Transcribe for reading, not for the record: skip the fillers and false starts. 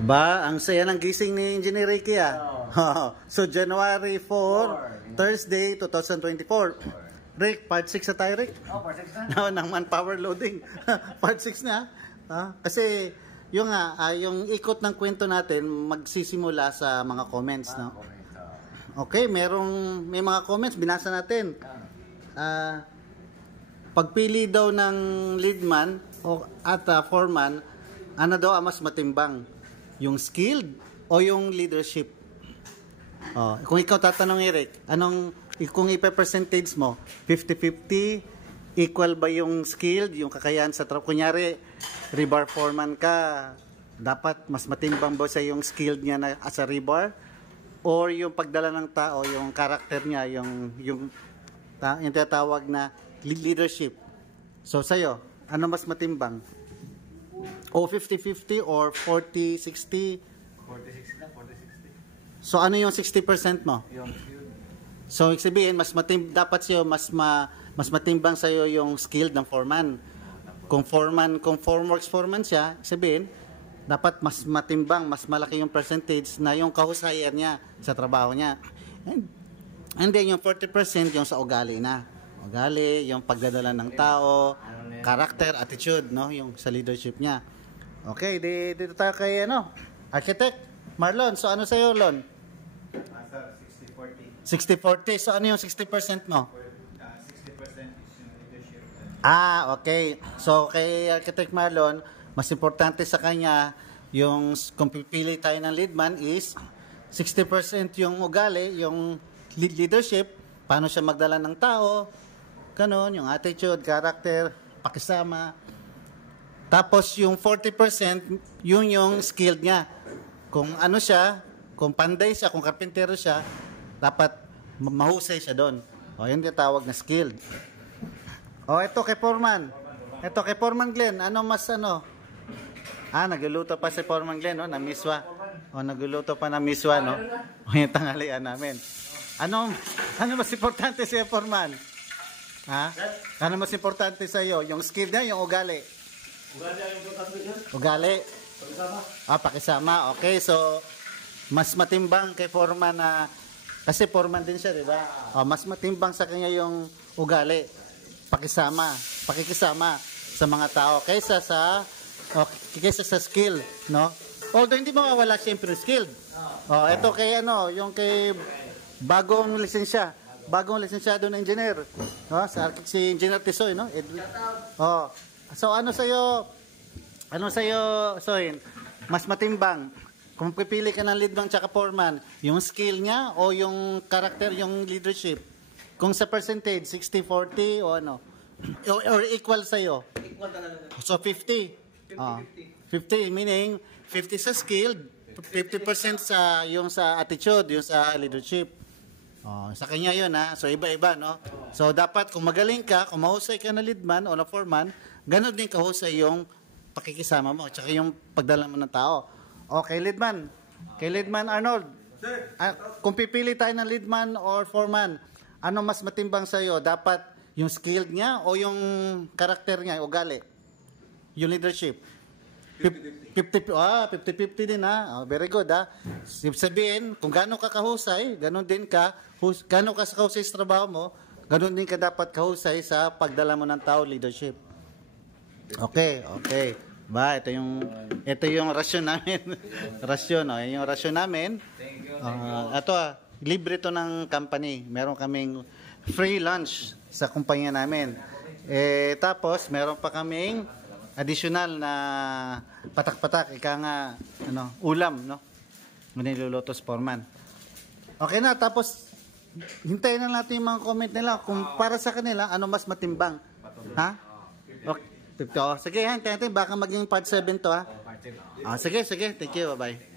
Ba, ang saya ng gising ni Engineer Ricky So, January 4, Thursday, 2024. Rick, part 6 na tayo, Rick? Part 6 na? No, ng manpower loading. Part 6 na. Kasi, yung yung ikot ng kwento natin, magsisimula sa mga comments, no? Okay, may mga comments, binasa natin. Pagpili daw ng leadman at foreman, ano daw ang mas matimbang? Yung skilled o yung leadership? Kung ikaw tatanong, Eric, kung ipe-percentage mo, 50-50, equal ba yung skilled, yung kakayahan sa trabaho? Kunyari, rebar foreman ka, dapat mas matimbang ba sa yung skilled niya na as a rebar? Or yung pagdala ng tao, yung character niya, yung tinatawag na leadership? So, sa'yo, ano mas matimbang? O 50-50 or 40-60? 40-60 na, 40-60. So ano yung 60% mo? Yung skill. So ibig sabihin, dapat sa'yo mas matimbang sa'yo yung skill ng foreman. Kung formworks foreman siya, sabihin, dapat mas matimbang, mas malaki yung percentage na yung kahusayan niya sa trabaho niya. And then yung 40% yung sa ugali na. Ugali, yung pagdadala ng tao, character, attitude, no? Yung sa leadership niya. Okay, dito tayo kay Architect Marlon. So ano sa'yo, Lon? 60-40. 60-40. So ano yung 60% mo? 60% is yung leadership. Okay. So kay Architect Marlon, mas importante sa kanya yung kung pipili tayo ng leadman is 60% yung ugali, yung leadership, paano siya magdala ng tao, ganon, yung attitude, character, pakisama. Tapos yung 40%, yung skilled niya. Kung ano siya, kung panday siya, kung karpintero siya, dapat mahusay siya doon. Yun yung tawag na skilled. Ito kay Foreman. Ito kay Foreman Glenn. Nagluluto pa si Foreman Glenn, na miswa. Nagluluto pa na miswa, no? Yung tanghalian namin. Ano mas importante siya, Foreman? Ano mas importante sa iyo? Yung skill niya, yung ugali? Ugali. Pakisama. Okay, so mas matimbang kay foreman na kasi foreman din siya, di ba? Mas matimbang sa kanya yung ugali, pakikisama sa mga tao kaysa sa skill, no? Although hindi mawawala siyempre skill. Ito kay yung kay bagong lisensyado na engineer. Si Engineer Tisoy, no? So ano sa'yo, Soin? Mas matimbang kung pipili ka ng leadman tsaka foreman, yung skill niya o yung character, yung leadership? Kung sa percentage, 60-40 o ano? Or equal sa'yo? Equal talaga. So 50? 50 meaning 50 sa skilled, 50% sa attitude, yung sa leadership. Sa kanya yun, So iba-iba, no? So dapat kung magaling ka, kung mahusay ka na leadman o na foreman, ganun din kahusay yung pakikisama mo, tsaka yung pagdala mo ng tao. Okay, leadman. Kay Leadman Arnold. Sir, Kung pipili tayo ng leadman or foreman, ano mas matimbang sa'yo? Dapat yung skilled niya o yung karakter niya, ugali? Yung leadership? 50-50 din, very good, Sabihin, kung gano'n ka kahusay, gano'n din ka, gano'n ka kahusay sa trabaho mo, gano'n din ka dapat kahusay sa pagdala mo ng tao, leadership. Okay. Ito yung rasyon namin. Yung rasyon namin. thank you. Libre to ng company. Meron kaming free lunch sa kumpanya namin. Tapos meron pa kaming additional na patak-patak, ulam, no? Niluluto sa foreman. Okay na, tapos hintayin na natin yung mga comment nila kung para sa kanila ano mas matimbang. Okay. Sige, hintayin natin, baka maging part 7 to, Part 7. Sige, thank you, bye-bye.